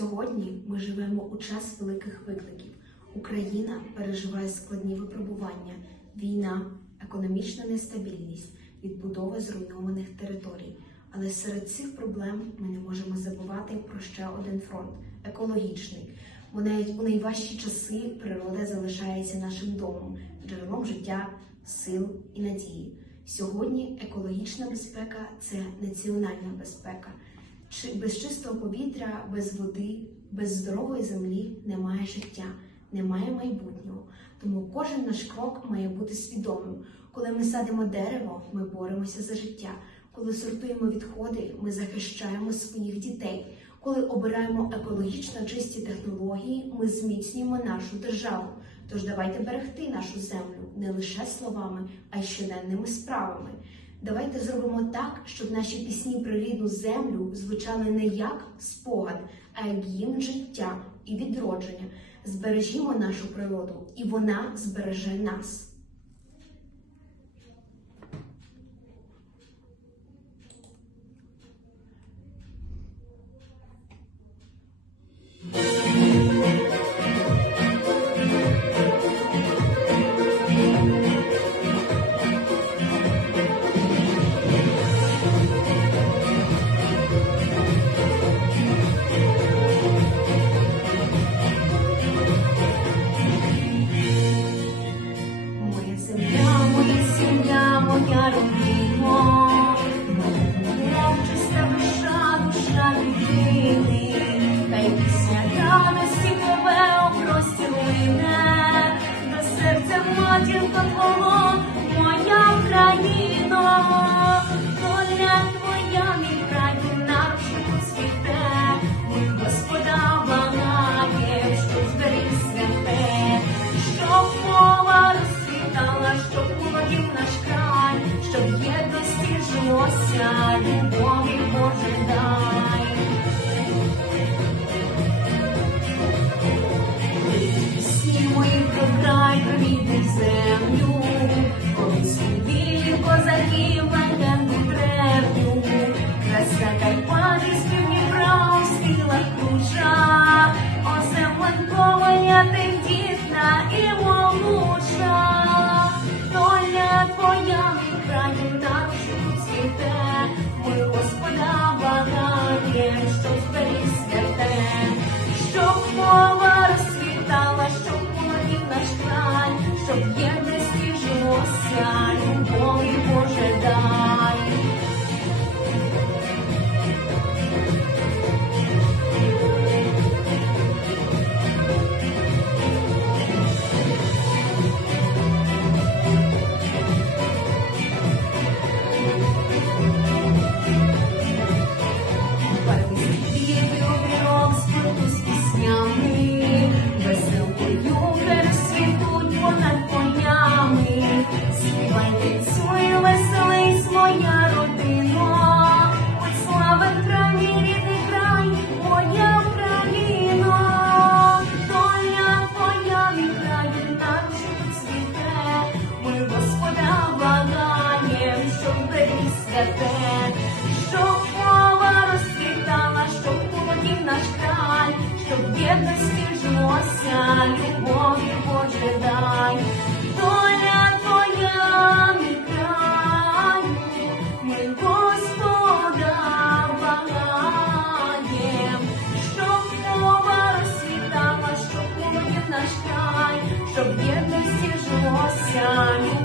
Сьогодні ми живемо у час великих викликів. Україна переживає складні випробування, війна, економічна нестабільність, відбудова зруйнованих територій. Але серед цих проблем ми не можемо забувати про ще один фронт екологічний. Бо навіть у найважчі часи природа залишається нашим домом, джерелом життя, сил і надії. Сьогодні екологічна безпека це національна безпека. Без чистого повітря, без води, без здорової землі немає життя, немає майбутнього. Тому кожен наш крок має бути свідомим. Коли ми садимо дерево, ми боремося за життя. Коли сортуємо відходи, ми захищаємо своїх дітей. Коли обираємо екологічно чисті технології, ми зміцнюємо нашу державу. Тож давайте берегти нашу землю не лише словами, а й щоденними справами. Давайте зробимо так, щоб наші пісні про рідну землю звучали не як спогад, а як гімн життя і відродження. Збережімо нашу природу, і вона збереже нас. Sembramos y sembramos y край, щоб єдності жилося, любові Боже дай. Пісні мої про землю, щоб єдності жилося, любові Боже щоб єдності жилося, любові Боже дай, доля твоя, мій краю, ми Господа благаєм, щоб мова розцвітала, щоб молодів наш край, щоб єдності жилося, любові Боже дай.